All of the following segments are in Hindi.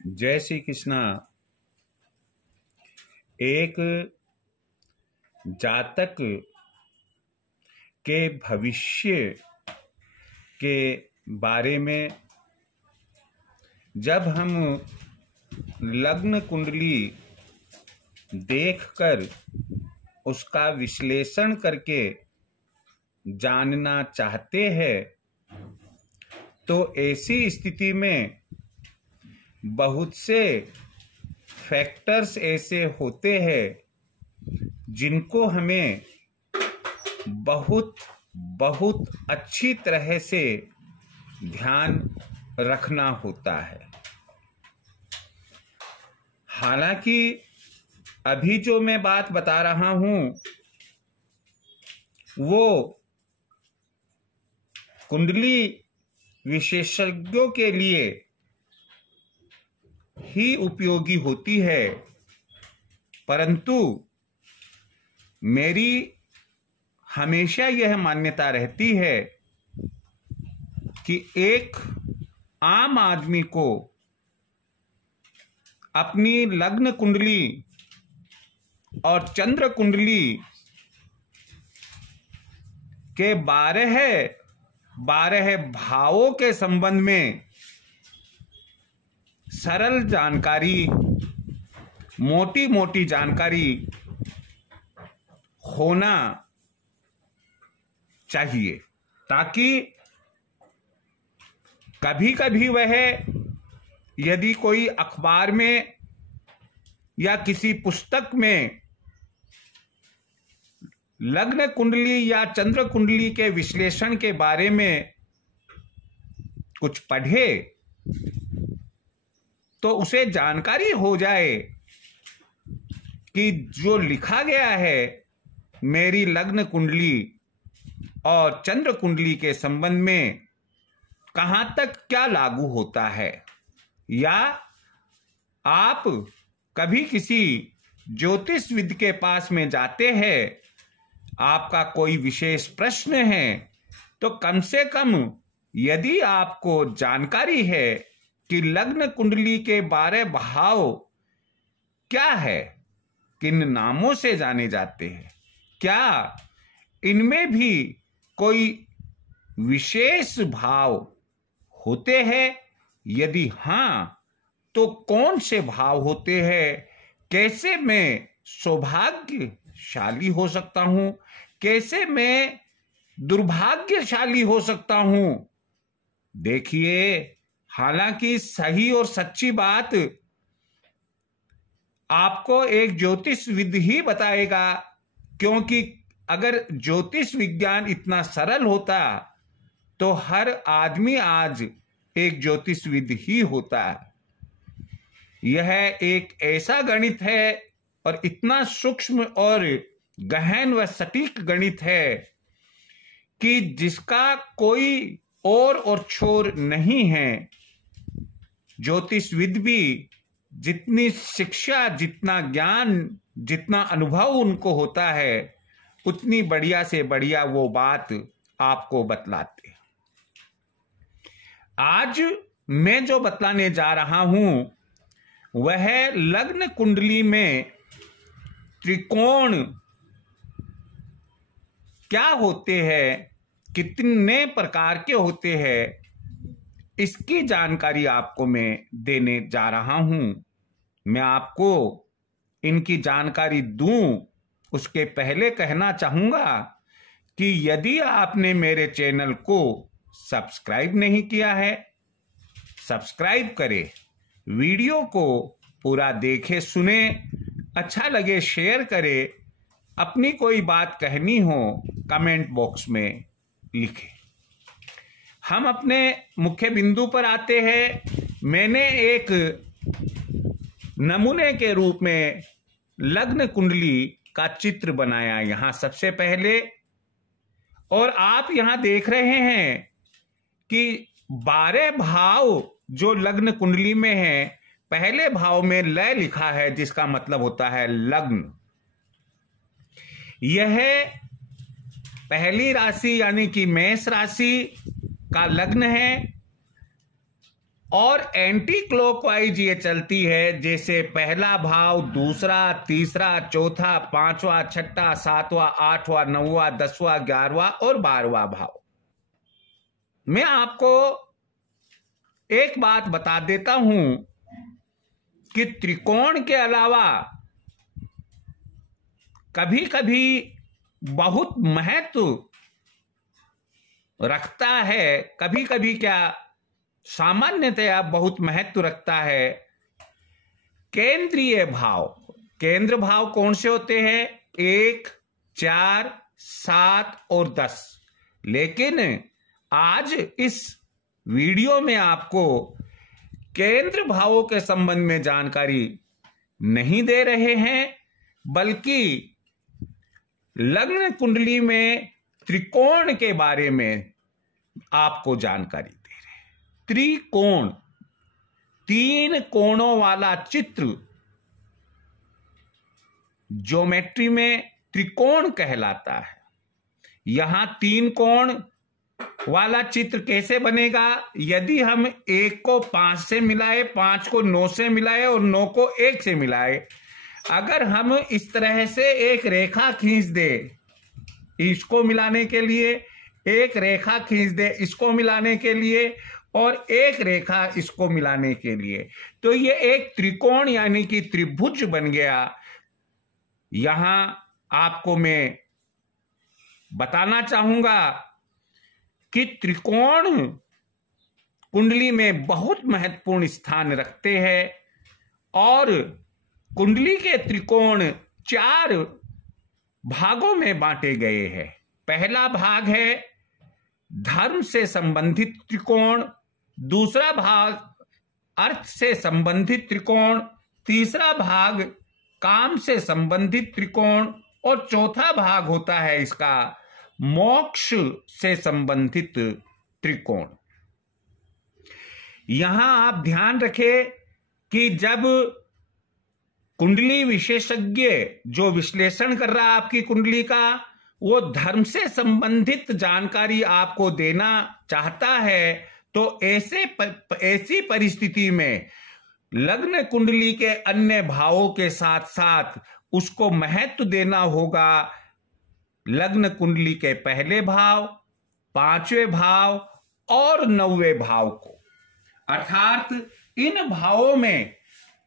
जय श्री कृष्णा। एक जातक के भविष्य के बारे में जब हम लग्न कुंडली देखकर उसका विश्लेषण करके जानना चाहते हैं तो ऐसी स्थिति में बहुत से फैक्टर्स ऐसे होते हैं जिनको हमें बहुत बहुत अच्छी तरह से ध्यान रखना होता है। हालांकि अभी जो मैं बात बता रहा हूं वो कुंडली विशेषज्ञों के लिए ही उपयोगी होती है, परंतु मेरी हमेशा यह मान्यता रहती है कि एक आम आदमी को अपनी लग्न कुंडली और चंद्र कुंडली के 12 भावों के संबंध में सरल जानकारी, मोटी मोटी जानकारी होना चाहिए, ताकि कभी कभी वह यदि कोई अखबार में या किसी पुस्तक में लग्न कुंडली या चंद्र कुंडली के विश्लेषण के बारे में कुछ पढ़े तो उसे जानकारी हो जाए कि जो लिखा गया है मेरी लग्न कुंडली और चंद्र कुंडली के संबंध में कहां तक क्या लागू होता है। या आप कभी किसी ज्योतिषविद के पास में जाते हैं, आपका कोई विशेष प्रश्न है, तो कम से कम यदि आपको जानकारी है कि लग्न कुंडली के 12 भाव क्या है, किन नामों से जाने जाते हैं, क्या इनमें भी कोई विशेष भाव होते हैं, यदि हां तो कौन से भाव होते हैं, कैसे मैं सौभाग्यशाली हो सकता हूं, कैसे मैं दुर्भाग्यशाली हो सकता हूं। देखिए, हालांकि सही और सच्ची बात आपको एक ज्योतिषविद ही बताएगा, क्योंकि अगर ज्योतिष विज्ञान इतना सरल होता तो हर आदमी आज एक ज्योतिषविद ही होता। यह एक ऐसा गणित है और इतना सूक्ष्म और गहन व सटीक गणित है कि जिसका कोई और छोर नहीं है। ज्योतिषविद भी जितनी शिक्षा, जितना ज्ञान, जितना अनुभव उनको होता है, उतनी बढ़िया से बढ़िया वो बात आपको बतलाते हैं। आज मैं जो बतलाने जा रहा हूं वह लग्न कुंडली में त्रिकोण क्या होते हैं, कितने प्रकार के होते हैं, इसकी जानकारी आपको मैं देने जा रहा हूं। मैं आपको इनकी जानकारी दूं उसके पहले कहना चाहूंगा कि यदि आपने मेरे चैनल को सब्सक्राइब नहीं किया है, सब्सक्राइब करें, वीडियो को पूरा देखें, सुने, अच्छा लगे शेयर करें, अपनी कोई बात कहनी हो कमेंट बॉक्स में लिखें। हम अपने मुख्य बिंदु पर आते हैं। मैंने एक नमूने के रूप में लग्न कुंडली का चित्र बनाया यहां सबसे पहले, और आप यहां देख रहे हैं कि 12 भाव जो लग्न कुंडली में है, पहले भाव में लय लिखा है जिसका मतलब होता है लग्न। यह पहली राशि यानी कि मेष राशि का लग्न है। और एंटी क्लॉकवाइज ये चलती है, जैसे पहला भाव, दूसरा, तीसरा, चौथा, पांचवा, छठा, सातवां, आठवां, नौवां, 10वां, 11वां और 12वां भाव। मैं आपको एक बात बता देता हूं कि त्रिकोण के अलावा कभी कभी बहुत महत्व रखता है, कभी कभी क्या सामान्यतया बहुत महत्व रखता है केंद्रीय भाव। केंद्र भाव कौन से होते हैं? 1, 4, 7 और 10। लेकिन आज इस वीडियो में आपको केंद्र भावों के संबंध में जानकारी नहीं दे रहे हैं, बल्कि लग्न कुंडली में त्रिकोण के बारे में आपको जानकारी दे रहे हैं। त्रिकोण, 3 कोणों वाला चित्र ज्योमेट्री में त्रिकोण कहलाता है। यहां 3 कोण वाला चित्र कैसे बनेगा? यदि हम 1 को 5 से मिलाए, 5 को 9 से मिलाए और 9 को 1 से मिलाए, अगर हम इस तरह से एक रेखा खींच दे इसको मिलाने के लिए, एक रेखा खींच दे इसको मिलाने के लिए और एक रेखा इसको मिलाने के लिए, तो ये एक त्रिकोण यानी कि त्रिभुज बन गया। यहां आपको मैं बताना चाहूंगा कि त्रिकोण कुंडली में बहुत महत्वपूर्ण स्थान रखते हैं और कुंडली के त्रिकोण 4 भागों में बांटे गए हैं। पहला भाग है धर्म से संबंधित त्रिकोण, दूसरा भाग अर्थ से संबंधित त्रिकोण, तीसरा भाग काम से संबंधित त्रिकोण और चौथा भाग होता है इसका मोक्ष से संबंधित त्रिकोण। यहां आप ध्यान रखें कि जब कुंडली विशेषज्ञ जो विश्लेषण कर रहा है आपकी कुंडली का, वो धर्म से संबंधित जानकारी आपको देना चाहता है, तो ऐसी परिस्थिति में लग्न कुंडली के अन्य भावों के साथ साथ उसको महत्व देना होगा लग्न कुंडली के पहले भाव, 5वें भाव और 9वें भाव को। अर्थात इन भावों में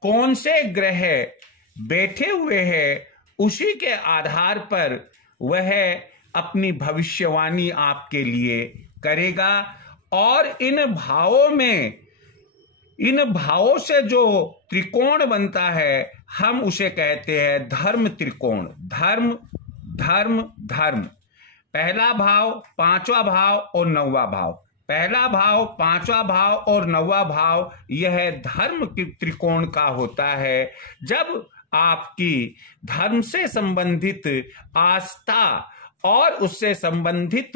कौन से ग्रह बैठे हुए हैं, उसी के आधार पर वह अपनी भविष्यवाणी आपके लिए करेगा। और इन भावों से जो त्रिकोण बनता है हम उसे कहते हैं धर्म त्रिकोण। धर्म धर्म धर्म, पहला भाव, 5वां भाव और 9वां भाव। पहला भाव, 5वां भाव और 9वां भाव यह धर्म त्रिकोण का होता है। जब आपकी धर्म से संबंधित आस्था और उससे संबंधित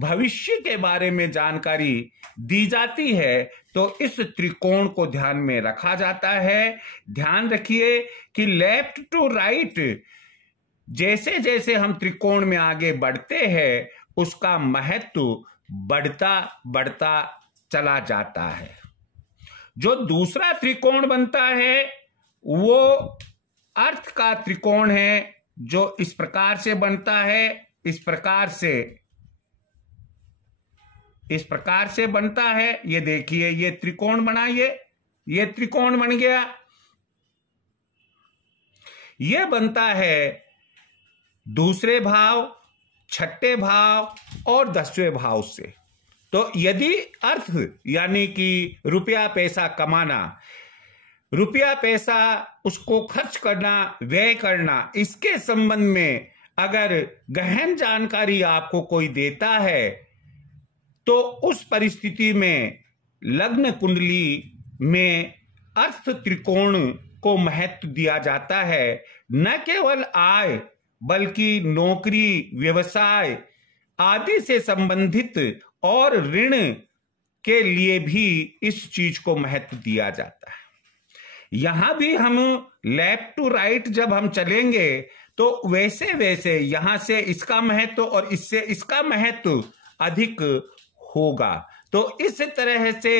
भविष्य के बारे में जानकारी दी जाती है तो इस त्रिकोण को ध्यान में रखा जाता है। ध्यान रखिए कि लेफ्ट टू राइट जैसे जैसे हम त्रिकोण में आगे बढ़ते हैं उसका महत्व बढ़ता बढ़ता चला जाता है। जो दूसरा त्रिकोण बनता है वो अर्थ का त्रिकोण है, जो इस प्रकार से बनता है, इस प्रकार से बनता है। ये देखिए, ये त्रिकोण बना, ये त्रिकोण बन गया। ये बनता है दूसरे भाव, 6ठे भाव और 10वें भाव से। तो यदि अर्थ यानी कि रुपया पैसा कमाना, रुपया पैसा उसको खर्च करना, व्यय करना, इसके संबंध में अगर गहन जानकारी आपको कोई देता है तो उस परिस्थिति में लग्न कुंडली में अर्थ त्रिकोण को महत्व दिया जाता है। न केवल आय बल्कि नौकरी, व्यवसाय आदि से संबंधित और ऋण के लिए भी इस चीज को महत्व दिया जाता है। यहां भी हम लेफ्ट टू राइट जब हम चलेंगे तो वैसे वैसे यहां से इसका महत्व और इससे इसका महत्व अधिक होगा। तो इस तरह से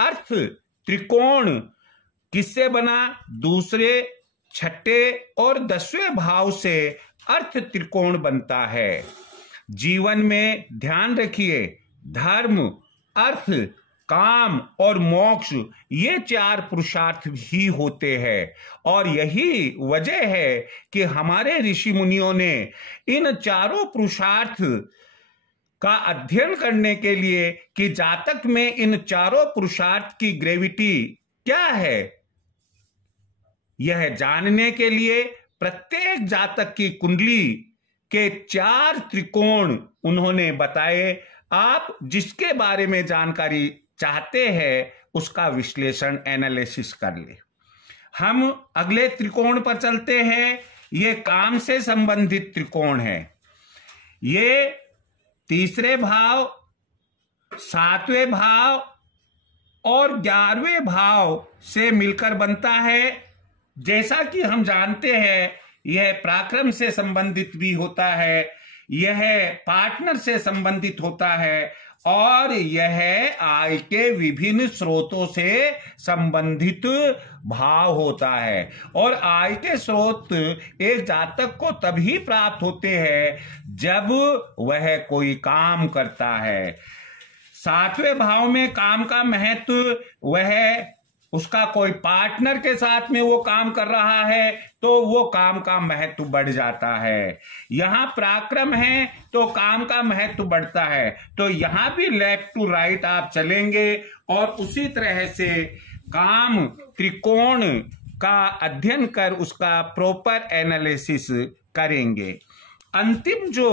अर्थ त्रिकोण किससे बना? दूसरे, छठे और 10वें भाव से अर्थ त्रिकोण बनता है। जीवन में ध्यान रखिए, धर्म, अर्थ, काम और मोक्ष ये 4 पुरुषार्थ भी होते हैं और यही वजह है कि हमारे ऋषि मुनियों ने इन 4 पुरुषार्थ का अध्ययन करने के लिए कि जातक में इन 4 पुरुषार्थ की ग्रेविटी क्या है, यह जानने के लिए प्रत्येक जातक की कुंडली के 4 त्रिकोण उन्होंने बताए। आप जिसके बारे में जानकारी चाहते हैं उसका विश्लेषण, एनालिसिस कर ले। हम अगले त्रिकोण पर चलते हैं। ये काम से संबंधित त्रिकोण है। ये 3रे भाव, 7वें भाव और 11वें भाव से मिलकर बनता है। जैसा कि हम जानते हैं यह पराक्रम से संबंधित भी होता है, यह पार्टनर से संबंधित होता है और यह आय के विभिन्न स्रोतों से संबंधित भाव होता है। और आय के स्रोत एक जातक को तभी प्राप्त होते हैं जब वह कोई काम करता है। 7वें भाव में काम का महत्व, वह उसका कोई पार्टनर के साथ में वो काम कर रहा है तो वो काम का महत्व बढ़ जाता है। यहां पराक्रम है तो काम का महत्व बढ़ता है। तो यहां भी लेफ्ट टू राइट आप चलेंगे और उसी तरह से काम त्रिकोण का अध्ययन कर उसका प्रॉपर एनालिसिस करेंगे। अंतिम जो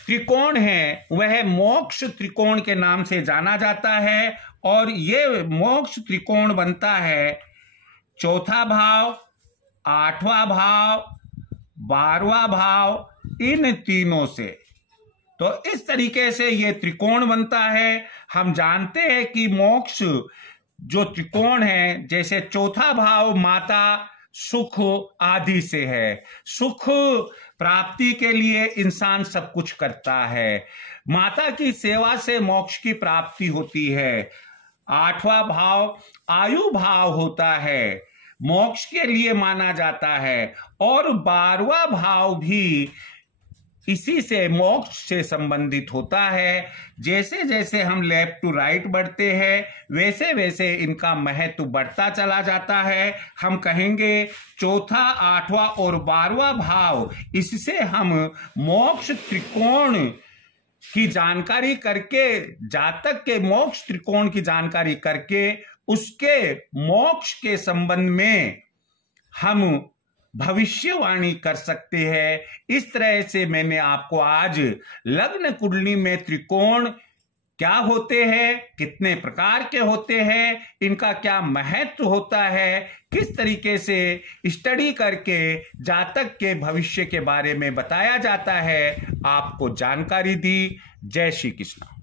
त्रिकोण है वह मोक्ष त्रिकोण के नाम से जाना जाता है और ये मोक्ष त्रिकोण बनता है 4था भाव, 8वां भाव, 12वां भाव, इन तीनों से। तो इस तरीके से ये त्रिकोण बनता है। हम जानते हैं कि मोक्ष जो त्रिकोण है, जैसे 4था भाव माता, सुख आदि से है। सुख प्राप्ति के लिए इंसान सब कुछ करता है। माता की सेवा से मोक्ष की प्राप्ति होती है। 8वां भाव आयु भाव होता है, मोक्ष के लिए माना जाता है। और 12वां भाव भी इसी से मोक्ष से संबंधित होता है। जैसे जैसे हम लेफ्ट टू राइट बढ़ते हैं वैसे वैसे इनका महत्व बढ़ता चला जाता है। हम कहेंगे 4था, 8वां और 12वां भाव, इससे हम मोक्ष त्रिकोण की जानकारी करके, जातक के मोक्ष त्रिकोण की जानकारी करके उसके मोक्ष के संबंध में हम भविष्यवाणी कर सकते हैं। इस तरह से मैंने आपको आज लग्न कुंडली में त्रिकोण क्या होते हैं, कितने प्रकार के होते हैं, इनका क्या महत्व होता है, किस तरीके से स्टडी करके जातक के भविष्य के बारे में बताया जाता है, आपको जानकारी दी। जय श्री कृष्ण।